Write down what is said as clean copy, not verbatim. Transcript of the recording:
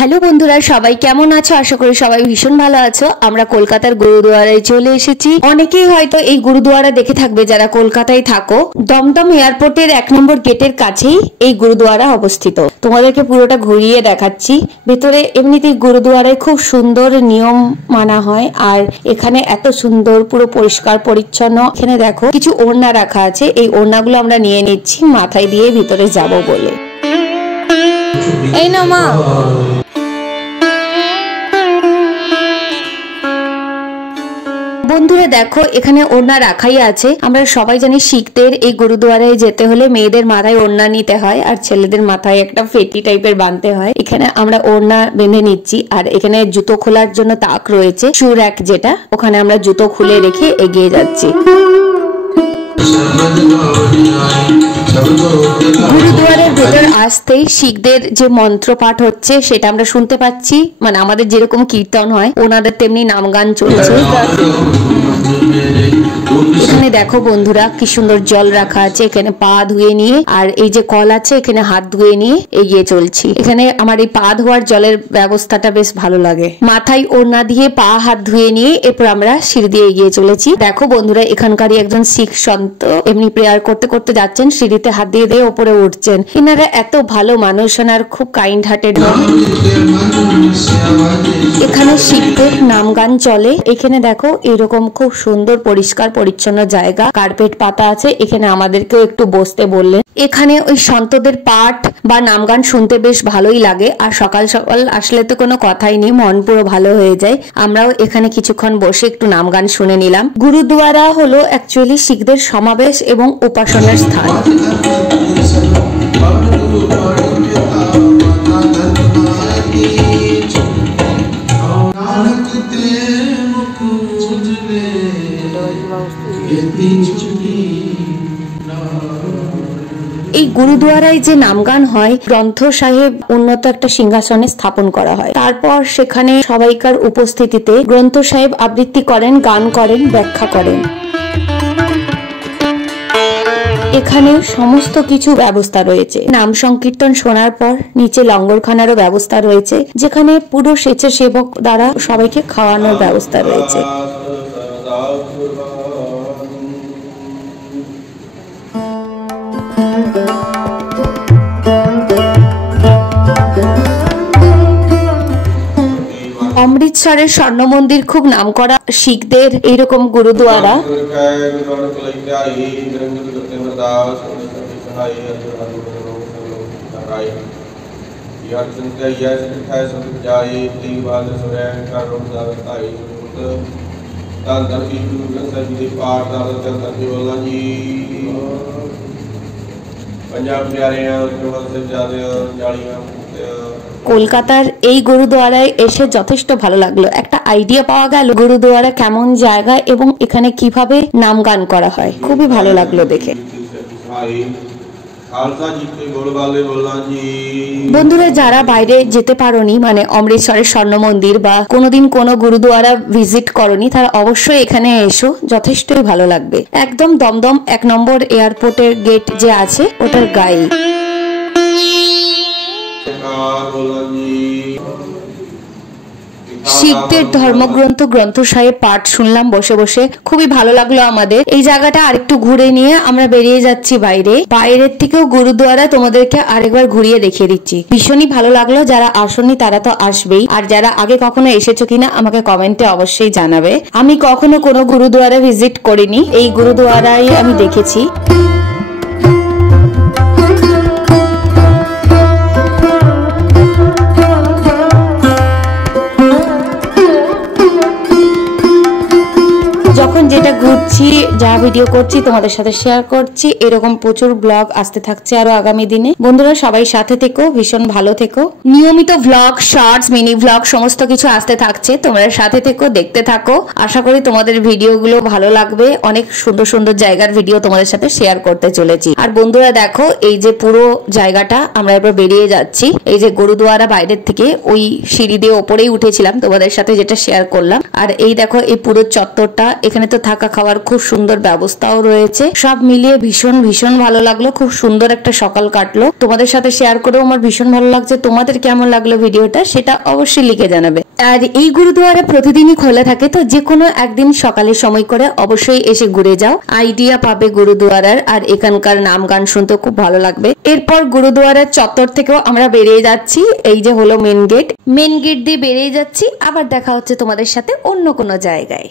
Hello বন্ধুরা, সবাই কেমন আছো? আশা করি সবাই ভীষণ ভালো আছো। আমরা কলকাতার গুরুদুয়ারায় চলে এসেছি। অনেকেই হয়তো এই গুরুদুয়ারা দেখে থাকবে যারা কলকাতায় থাকো। দমদম এয়ারপোর্টের 1 নম্বর গেটের কাছেই এই গুরুদুয়ারা অবস্থিত। তোমাদেরকে পুরোটা ঘুরিয়ে দেখাচ্ছি। ভেতরে এমনিতেই গুরুদুয়ারায় খুব সুন্দর নিয়ম মানা হয়, আর এখানে এত সুন্দর পুরো পরিষ্কার পরিচ্ছন্ন। এখানে দেখো কিছু ওড়না রাখা আছে, এই ওড়নাগুলো আমরা নিয়ে নিচ্ছি মাথায় দিয়ে ভিতরে যাব বলে। এই না মা, বন্ধুরা দেখো এখানে ওড়না রাখাই আছে। আমরা সবাই জানি শিখদের এই গুরুদুয়ারায় যেতে হলে মেয়েদের মাথায় ওড়না নিতে হয় আর ছেলেদের মাথায় একটা ফেটি টাইপের বাঁধতে হয়। এখানে আমরা ওড়না বেঁধে নিচ্ছি, আর এখানে জুতো খোলার জন্য তাক রয়েছে, শু র‍্যাক যেটা, ওখানে আমরা জুতো খুলে রেখে এগিয়ে যাচ্ছি। গুরুদুয়ারের ভেতর আসতেই শিখদের যে মন্ত্র পাঠ হচ্ছে সেটা আমরা শুনতে পাচ্ছি। মানে আমাদের যেরকম কীর্তন হয় ওনাদের তেমনি নাম গান চলছে। এখানে দেখো বন্ধুরা কি সুন্দর জল রাখা আছে, এখানে পা ধুয়ে নিয়ে, আর এই যে কল আছে এখানে হাত ধুয়ে নিয়ে এগিয়ে চলছি। এখানে আমার এই পা ধোয়ার জলের ব্যবস্থাটা বেশ ভালো লাগে। মাথায় ওড়না দিয়ে পা হাত ধুয়ে নিয়ে এরপর আমরা সিঁড়ি দিয়ে এগিয়ে চলেছি। দেখো বন্ধুরা এখানকারই একজন শিখ সন্ত এমনি প্রেয়ার করতে করতে যাচ্ছেন, সিঁড়িতে হাত দিয়ে দিয়ে ওপরে উঠছেন। এনারা এত ভালো মানুষ, আর খুব কাইন্ড হার্টেড। এখানে শিখদের নাম গান চলে। এখানে দেখো এরকম খুব সুন্দর পরিষ্কার পরিচ্ছন্ন জায়গা, কার্পেট পাতা আছে। এখানে আমাদেরকেও একটু বসতে বললেন। এখানে ওই সন্তদের পাঠ বা নাম গান শুনতে বেশ ভালোই লাগে, আর সকাল সকাল আসলে তো কোনো কথাই নেই, মন পুরো ভালো হয়ে যায়। আমরাও এখানে কিছুক্ষণ বসে একটু নাম গান শুনে নিলাম। গুরুদুয়ারা হলো অ্যাকচুয়ালি শিখদের সমাবেশ এবং উপাসনার স্থান। এই গুরুদুয়ারায় যে নামগান হয়, গ্রন্থ সাহেব উন্নত একটা সিংহাসনে স্থাপন করা হয়। তারপর সেখানে সবাইকার উপস্থিতিতে গ্রন্থ সাহেব আবৃত্তি করেন, গান করেন, ব্যাখ্যা করেন। এখানে সমস্ত কিছু ব্যবস্থা রয়েছে। নাম সংকীর্তন শোনার পর নিচে লঙ্গরখানারও ব্যবস্থা রয়েছে, যেখানে পুরো স্বেচ্ছাসেবক দ্বারা সবাইকে খাওয়ানোর ব্যবস্থা রয়েছে। অমৃতসরের স্বর্ণ মন্দির খুব নামকরা শিখদের এইরকম গুরুদুয়ারা। কলকাতার এই গুরুদুয়ারায় এসে যথেষ্ট ভালো লাগলো। একটা আইডিয়া পাওয়া গেল গুরুদুয়ারা কেমন জায়গা এবং এখানে কিভাবে নাম গান করা হয়। খুবই ভালো লাগলো দেখে। বন্ধুরা যারা বাইরে যেতে পারোনি, মানে অমৃতসরের স্বর্ণ মন্দির বা কোনোদিন কোনো গুরুদুয়ারা ভিজিট করনি, তারা অবশ্যই এখানে এসো, যথেষ্টই ভালো লাগবে। একদম দমদম 1 নম্বর এয়ারপোর্টের গেট যে আছে ওটার গায়ে। শিখদের ধর্মগ্রন্থ গ্রন্থ সাহেব পাঠ শুনলাম বসে বসে, খুবই ভালো লাগলো আমাদের। এই জায়গাটা আরেকটু ঘুরে নিয়ে আমরা বেরিয়ে যাচ্ছি বাইরে। বাইরের থেকেও গুরুদুয়ারা তোমাদেরকে আরেকবার ঘুরিয়ে দেখিয়ে দিচ্ছি। ভীষণই ভালো লাগলো। যারা আসেনি তারা তো আসবেই, আর যারা আগে কখনো এসেছো কিনা আমাকে কমেন্টে অবশ্যই জানাবে। আমি কখনো কোনো গুরুদুয়ারা ভিজিট করিনি, এই গুরুদুয়ারাই আমি দেখেছি। যখন যেটা ঘুরছি, যা ভিডিও করছি তোমাদের সাথে শেয়ার করছি। এরকম প্রচুর ব্লগ আসতে থাকছে আরো আগামী দিনে। বন্ধুরা সবাই সাথে থেকো, ভীষণ ভালো থেকো। নিয়মিত ব্লগ, শর্টস, মিনি ব্লগ সমস্ত কিছু আসতে থাকছে, তোমরা সাথে থেকো, দেখতে থাকো। আশা করি তোমাদের ভিডিওগুলো ভালো লাগবে। অনেক সুন্দর সুন্দর জায়গার ভিডিও তোমাদের সাথে শেয়ার করতে চলেছি। আর বন্ধুরা দেখো এই যে পুরো জায়গাটা, আমরা এবার বেরিয়ে যাচ্ছি। এই যে গুরুদুয়ারা বাইরের থেকে ওই সিঁড়ি দিয়ে ওপরেই উঠেছিলাম তোমাদের সাথে, যেটা শেয়ার করলাম। আর এই দেখো এই পুরো চত্বরটা, এখানে তো থাকা থাকা খাওয়ার খুব সুন্দর ব্যবস্থাও রয়েছে। সব মিলিয়ে ভীষণ ভীষণ ভালো লাগলো, খুব সুন্দর একটা সকাল কাটলো। তোমাদের সাথে শেয়ার করেও আমার ভীষণ ভালো লাগছে। তোমাদের কেমন লাগলো ভিডিওটা সেটা অবশ্যই লিখে জানাবে। আর এই গুরুদুয়ারা প্রতিদিনই খোলা থাকে, তো যে কোনো একদিন সকালে সময় করে অবশ্যই এসে ঘুরে যাও, আইডিয়া পাবে গুরুদুয়ারার। আর এখানকার নাম গান শুনতে খুব ভালো লাগবে। এরপর গুরুদুয়ারার চত্বর থেকেও আমরা বেরিয়ে যাচ্ছি। এই যে হলো মেন গেট দিয়ে বেরিয়ে যাচ্ছি। আবার দেখা হচ্ছে তোমাদের সাথে অন্য কোনো জায়গায়।